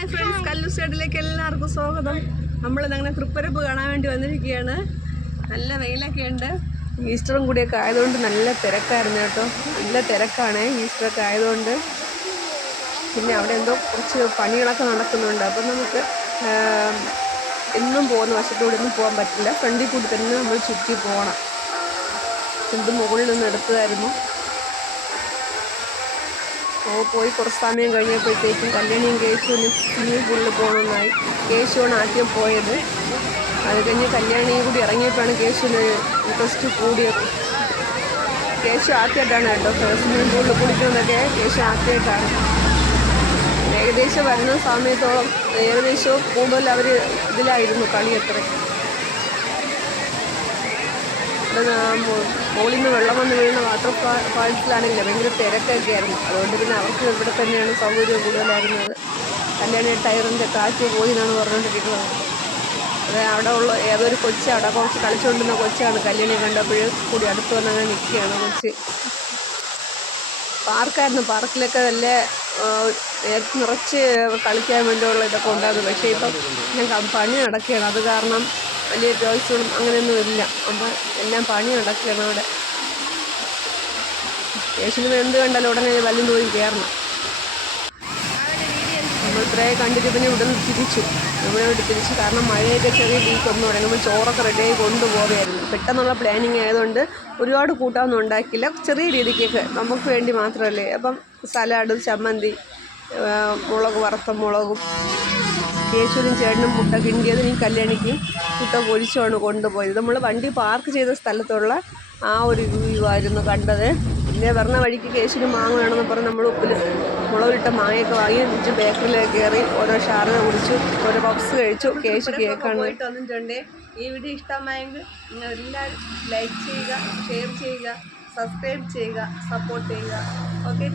Hi friends കല്ലു സൈഡിലേക്ക് എല്ലാവർക്കും സ്വാഗതം. നമ്മൾ അങ്ങനെ തൃപ്പരപ്പ് കാണാൻ വേണ്ടി വന്നിരിക്കുകയാണ്. നല്ല വെയിലൊക്കെ ഉണ്ട്. ഈസ്റ്ററും കൂടിയൊക്കെ ആയതുകൊണ്ട് നല്ല തിരക്കായിരുന്നു കേട്ടോ. നല്ല തിരക്കാണ് ഈസ്റ്ററൊക്കെ ആയതുകൊണ്ട്. പിന്നെ അവിടെ എന്തോ കുറച്ച് പണികളൊക്കെ നടക്കുന്നുണ്ട്. അപ്പം നമുക്ക് എന്നും പോകുന്ന വശത്തൂടെ ഒന്നും പോകാൻ പറ്റില്ല. ഫ്രണ്ടിൽ കൂടി തന്നെ നമ്മൾ ചുറ്റി പോകണം. എന്ത് മുകളിൽ നിന്ന് എടുത്തതായിരുന്നു. പോയി കുറച്ച് സമയം കഴിഞ്ഞപ്പോഴത്തേക്കും കല്യാണിയും കേശുവിനും സ്വിമ്മിംഗ് പൂളിൽ പോകണമെന്നായി കേശുവാണ് ആദ്യം പോയത്. അത് കഴിഞ്ഞ് കല്യാണിയും കൂടി ഇറങ്ങിയപ്പോഴാണ് കേശുവിന് ഇൻട്രസ്റ്റ് കൂടിയത്. കേശു ആദ്യമായിട്ടാണ് കേട്ടോ സ്വിമ്മിംഗ് പൂളിൽ കുളിക്കുന്നതൊക്കെ കേശു ആദ്യമായിട്ടാണ്. ഏകദേശം വരുന്ന സമയത്തോളം ഏകദേശം കൂടുതൽ അവർ ഇതിലായിരുന്നു കളി അത്ര. മുകളിൽ നിന്ന് വെള്ളം വന്ന് വാട്ടർ ഫാൾസിലാണെങ്കിൽ ഭയങ്കര തിരക്കൊക്കെ ആയിരുന്നു അതുകൊണ്ട് പിന്നെ അവർക്ക് ഇവിടെ തന്നെയാണ് സൗകര്യം കൂടുതലായിരുന്നത്. കല്യാണി ടയറിന്റെ കാറ്റ് പോയി എന്നാണ് പറഞ്ഞുകൊണ്ടിരിക്കുന്നത്. അത് അവിടെ ഉള്ള ഏതൊരു കൊച്ച് അവിടെ കുറച്ച് കളിച്ചുകൊണ്ടിരുന്ന കൊച്ചാണ് കല്യാണി കണ്ടപ്പോൾ കൂടി അടുത്ത് വന്ന് അങ്ങനെ നിൽക്കുകയാണ് കൊച്ച്. പാർക്കായിരുന്നു. പാർക്കിലൊക്കെ നല്ല നിറച്ച് കളിക്കാൻ വേണ്ടിയുള്ള ഇതൊക്കെ ഉണ്ടായിരുന്നു. പക്ഷേ ഇപ്പം ഞാൻ പണി നടക്കുകയാണ്. അത് കാരണം വലിയ ടോയ്സുകളും അങ്ങനെയൊന്നും ഇല്ല. അപ്പം എല്ലാം പണി നടക്കുകയാണ് അവിടെ. സ്റ്റേഷനിൽ എന്ത് കണ്ടാലും ഉടനെ വല്ലതും പോയി കയറണം നമ്മൾ ഇത്രയും കണ്ടിട്ട് പിന്നെ നിന്ന് തിരിച്ചു. ഇവിടെ ഇവിടെ തിരിച്ചു. കാരണം മഴയൊക്കെ ചെറിയ വീക്കൊന്നും ഒന്നും നമ്മൾ ചോറൊക്കെ റെഡിയായി കൊണ്ടുപോവുകയായിരുന്നു. പെട്ടെന്നുള്ള പ്ലാനിങ് ആയതുകൊണ്ട് ഒരുപാട് കൂട്ടാമൊന്നും ഉണ്ടാക്കില്ല ചെറിയ രീതിക്കൊക്കെ നമുക്ക് വേണ്ടി മാത്രമല്ലേ? അപ്പം സലാഡ് ചമ്മന്തി മുളക് വറുത്ത മുളകും. യേശുവിനും ചേട്ടനും മുട്ട കിണ്ടിയതിനും കല്യാണിക്കും മുട്ട പൊരിച്ചുമാണ് കൊണ്ടുപോയത്. നമ്മൾ വണ്ടി പാർക്ക് ചെയ്ത സ്ഥലത്തുള്ള ആ ഒരു വ്യൂ ആയിരുന്നു കണ്ടത്. പിന്നെ വരുന്ന വഴിക്ക് കേശിന് മാങ്ങ വേണമെന്ന് പറഞ്ഞ് നമ്മൾ ഉപ്പിൽ മുളകിട്ട മാങ്ങയൊക്കെ വാങ്ങി എന്നിട്ട് ബേക്കറിലേക്ക് കയറി ഓരോ ഷാർജ കുടിച്ചു ഓരോ പപ്സ് കഴിച്ചു കേശു കേക്കാണ്. പോയിട്ട് വന്നിട്ടുണ്ട്. ഈ വീഡിയോ ഇഷ്ടമായെങ്കിൽ നിങ്ങൾ എല്ലാവരും ലൈക്ക് ചെയ്യുക ഷെയർ ചെയ്യുക സബ്സ്ക്രൈബ് ചെയ്യുക സപ്പോർട്ട് ചെയ്യുക. ഓക്കെ